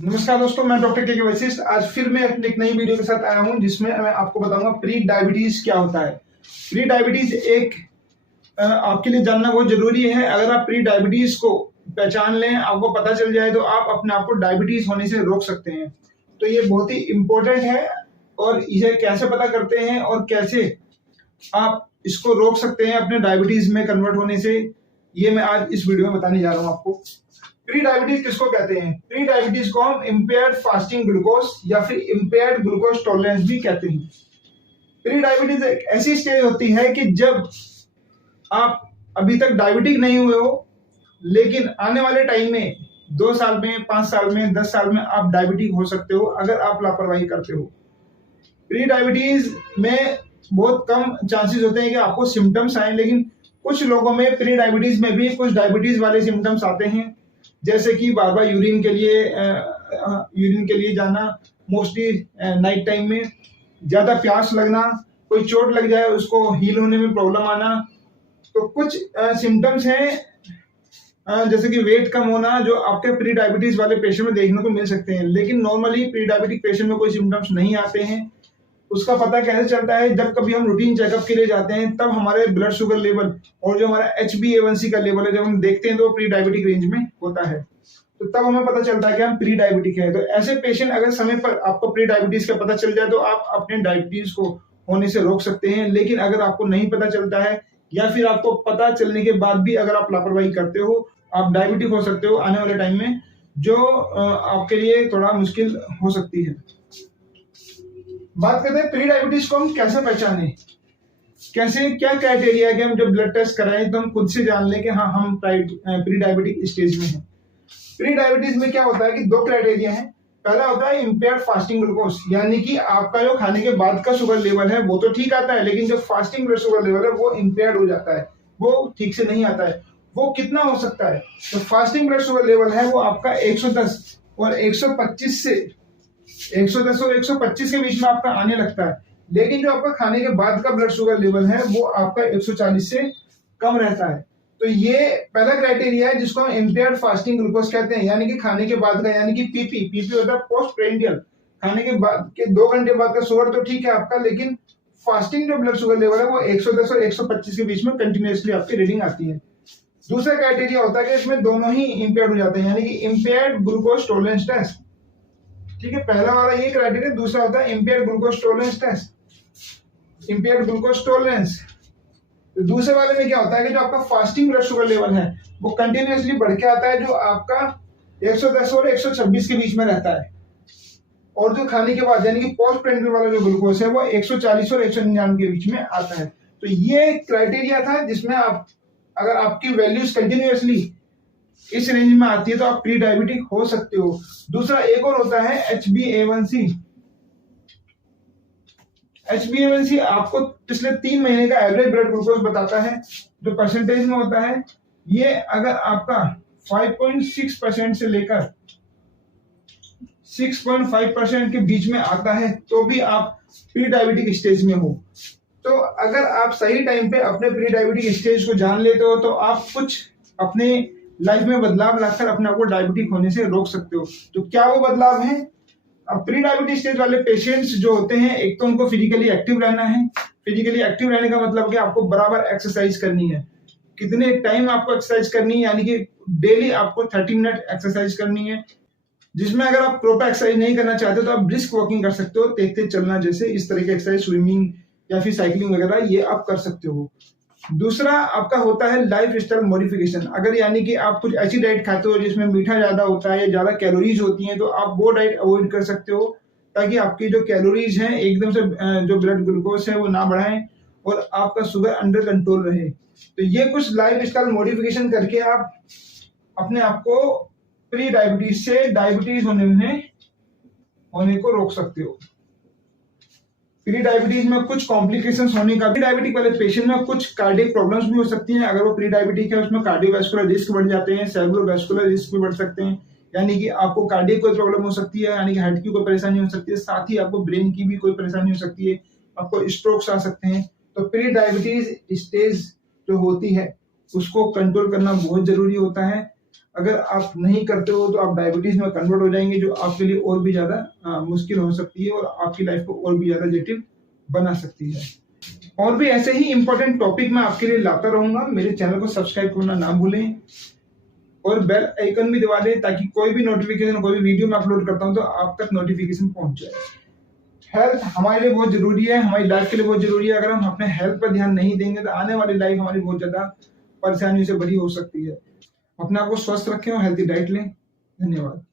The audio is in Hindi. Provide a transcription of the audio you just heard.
नमस्कार दोस्तों, मैं डॉक्टर के वशिष्ठ आज फिर मैं अपनी एक नई वीडियो के साथ आया हूं जिसमें मैं आपको बताऊंगा प्री डायबिटीज क्या होता है। प्री डायबिटीज एक आपके लिए जानना बहुत जरूरी है। अगर आप प्री डायबिटीज को पहचान लें, आपको पता चल जाए तो आप अपने आप को डायबिटीज होने से रोक सकते हैं। तो ये बहुत ही इम्पोर्टेंट है और इसे कैसे पता करते हैं और कैसे आप इसको रोक सकते हैं अपने डायबिटीज में कन्वर्ट होने से, ये मैं आज इस वीडियो में बताने जा रहा हूँ आपको। प्री डायबिटीज किसको कहते हैं? प्री डायबिटीज को हम इम्पेयर्ड फास्टिंग ग्लूकोज या फिर इम्पेयर्ड ग्लूकोज टॉलरेंस भी कहते हैं। प्री डायबिटीज एक ऐसी स्टेज होती है कि जब आप अभी तक डायबिटिक नहीं हुए हो, लेकिन आने वाले टाइम में 2 साल में, 5 साल में, 10 साल में आप डायबिटिक हो सकते हो अगर आप लापरवाही करते हो। प्री डायबिटीज में बहुत कम चांसेस होते हैं कि आपको सिम्टम्स आए, लेकिन कुछ लोगों में प्री डायबिटीज में भी कुछ डायबिटीज वाले सिम्टम्स आते हैं, जैसे कि बार बार यूरिन के लिए जाना, मोस्टली नाइट टाइम में, ज्यादा प्यास लगना, कोई चोट लग जाए उसको हील होने में प्रॉब्लम आना। तो कुछ सिम्टम्स हैं जैसे कि वेट कम होना जो आपके प्री डायबिटीज वाले पेशेंट में देखने को मिल सकते हैं, लेकिन नॉर्मली प्री डायबिटिक पेशेंट में कोई सिम्टम्स नहीं आते हैं। उसका पता कैसे चलता है? जब कभी हम रूटीन चेकअप के लिए जाते हैं तब हमारे ब्लड शुगर लेवल और जो हमारा HbA1c का लेवल है जब हम देखते हैं तो प्री डायबिटिक रेंज में होता है, तो तब हमें पता चलता है कि हम प्री डायबिटिक है। तो ऐसे पेशेंट अगर समय पर आपको प्री डायबिटीज का पता चल जाए तो आप अपने डायबिटीज को होने से रोक सकते हैं। लेकिन अगर आपको नहीं पता चलता है या फिर आपको पता चलने के बाद भी अगर आप लापरवाही करते हो, आप डायबिटिक हो सकते हो आने वाले टाइम में, जो आपके लिए थोड़ा मुश्किल हो सकती है। बात करते हैं प्री डायबिटीज को हम कैसे पहचाने, कैसे, क्या क्राइटेरिया है कि हम जब ब्लड टेस्ट कराएं तो हम खुद से जान लें कि हाँ हम प्री डायबिटिक स्टेज में हैं। प्री डायबिटीज में क्या होता है कि 2 क्राइटेरिया है। पहला होता है इम्पेयर्ड फास्टिंग ग्लूकोज, यानी कि आपका जो खाने के बाद का शुगर लेवल है वो तो ठीक आता है, लेकिन जो फास्टिंग ब्लड शुगर लेवल है वो इम्पेयर्ड हो जाता है, वो ठीक से नहीं आता है। वो कितना हो सकता है? तो फास्टिंग ब्लड शुगर लेवल है वो आपका 110 और 125 से 110 और 125 के बीच में आपका आने लगता है, लेकिन जो आपका खाने के बाद का ब्लड शुगर लेवल है वो आपका 140 से कम रहता है। तो ये पहला क्राइटेरिया है जिसको हम इम्पेयर्ड फास्टिंग ग्लूकोज कहते हैं, यानी कि खाने के बाद का, यानी कि पीपी होता है पोस्ट प्रेंडियल, खाने के बाद के 2 घंटे बाद का शुगर तो ठीक है आपका, लेकिन फास्टिंग जो ब्लड शुगर लेवल है वो 110 और 125 के बीच में कंटिन्यूअसली आपकी रीडिंग आती है। दूसरा क्राइटेरिया होता है कि इसमें दोनों ही इम्पेयर्ड हो जाते हैं, यानी कि इम्पेयर्ड ग्लूकोज टॉलरेंस टेस्ट। ठीक है, पहला वाला ये क्राइटेरिया। दूसरा होता है impaired glucose tolerance test, impaired glucose tolerance. दूसरे वाले में क्या होता है कि जो आपका फास्टिंग ब्लड शुगर लेवल है वो कंटिन्यूअसली बढ़ के आता है, जो आपका 110 और 126 के बीच में रहता है, और जो खाने के बाद यानी कि पोस्ट प्रेंडियल वाला जो ग्लूकोज है वो 140 और 199 के बीच में आता है। तो ये क्राइटेरिया था जिसमें आप, अगर आपकी वैल्यूज कंटिन्यूअसली इस रेंज में आती है तो आप प्री डायबिटिक हो सकते हो। दूसरा एक और होता है HbA1c। HbA1c आपको पिछले 3 महीने का एवरेज ब्लड ग्लूकोज बताता है, जो परसेंटेज में होता है। ये अगर आपका 5.6% से लेकर 6.5% के बीच में आता है तो भी आप प्री डायबिटिक स्टेज में हो। तो अगर आप सही टाइम पे अपने प्री डायबिटिक स्टेज को जान लेते हो तो आप कुछ अपने लाइफ में बदलाव लाकर अपने आप को डायबिटिक होने से रोक सकते हो। तो क्या वो बदलाव है? अब प्री डायबिटिक स्टेज वाले पेशेंट्स जो होते हैं, एक तो उनको फिजिकली एक्टिव रहना है। फिजिकली एक्टिव रहने का मतलब कि आपको बराबर एक्सरसाइज करनी है। कितने टाइम आपको एक्सरसाइज करनी है, यानी कि डेली आपको 30 मिनट एक्सरसाइज करनी है, जिसमें अगर आप प्रॉपर एक्सरसाइज नहीं करना चाहते तो आप ब्रिस्क वॉकिंग कर सकते हो, तेज तेज चलना, जैसे इस तरह की एक्सरसाइज, स्विमिंग या फिर साइकिलिंग वगैरह, ये आप कर सकते हो। दूसरा आपका होता है लाइफ स्टाइल मॉडिफिकेशन। अगर यानी कि आप कुछ ऐसी डाइट खाते हो जिसमें मीठा ज्यादा होता है या ज्यादा कैलोरीज होती हैं, तो आप वो डाइट अवॉइड कर सकते हो, ताकि आपकी जो कैलोरीज हैं एकदम से जो ब्लड ग्लूकोज है वो ना बढ़ाएं और आपका शुगर अंडर कंट्रोल रहे। तो ये कुछ लाइफ स्टाइल मॉडिफिकेशन करके आप अपने आप को प्री डायबिटीज से डायबिटीज होने को रोक सकते हो। प्री डायबिटीज में कुछ कॉम्प्लिकेशंस होने का, प्री डायबिटिक वाले पेशेंट में कुछ कार्डियक प्रॉब्लम्स भी हो सकती हैं। अगर वो प्री डायबिटिक है उसमें कार्डियोवैस्कुलर रिस्क बढ़ जाते हैं, सेरेब्रोवैस्कुलर रिस्क भी बढ़ सकते हैं, यानी कि आपको कार्डियक कोई प्रॉब्लम हो सकती है, यानी कि हार्ट की कोई परेशानी हो सकती है, साथ ही आपको ब्रेन की भी कोई परेशानी हो सकती है, आपको स्ट्रोक्स आ सकते हैं। तो प्री डायबिटीज स्टेज जो होती है उसको कंट्रोल करना बहुत जरूरी होता है। अगर आप नहीं करते हो तो आप डायबिटीज में कन्वर्ट हो जाएंगे, जो आपके लिए और भी ज्यादा मुश्किल हो सकती है और आपकी लाइफ को और भी ज्यादा जटिल बना सकती है। और भी ऐसे ही इंपॉर्टेंट टॉपिक मैं आपके लिए लाता रहूंगा। मेरे चैनल को सब्सक्राइब करना ना भूलें और बेल आइकन भी दबा दें ताकि कोई भी नोटिफिकेशन, कोई भी वीडियो मैं अपलोड करता हूं तो आप तक नोटिफिकेशन पहुंच जाए। हेल्थ हमारे लिए बहुत जरूरी है, हमारी लाइफ के लिए बहुत जरूरी है। अगर हम अपने हेल्थ पर ध्यान नहीं देंगे तो आने वाली लाइफ हमारी बहुत ज्यादा परेशानियों से भरी हो सकती है। अपने आप को स्वस्थ रखें और हेल्थी डाइट लें। धन्यवाद।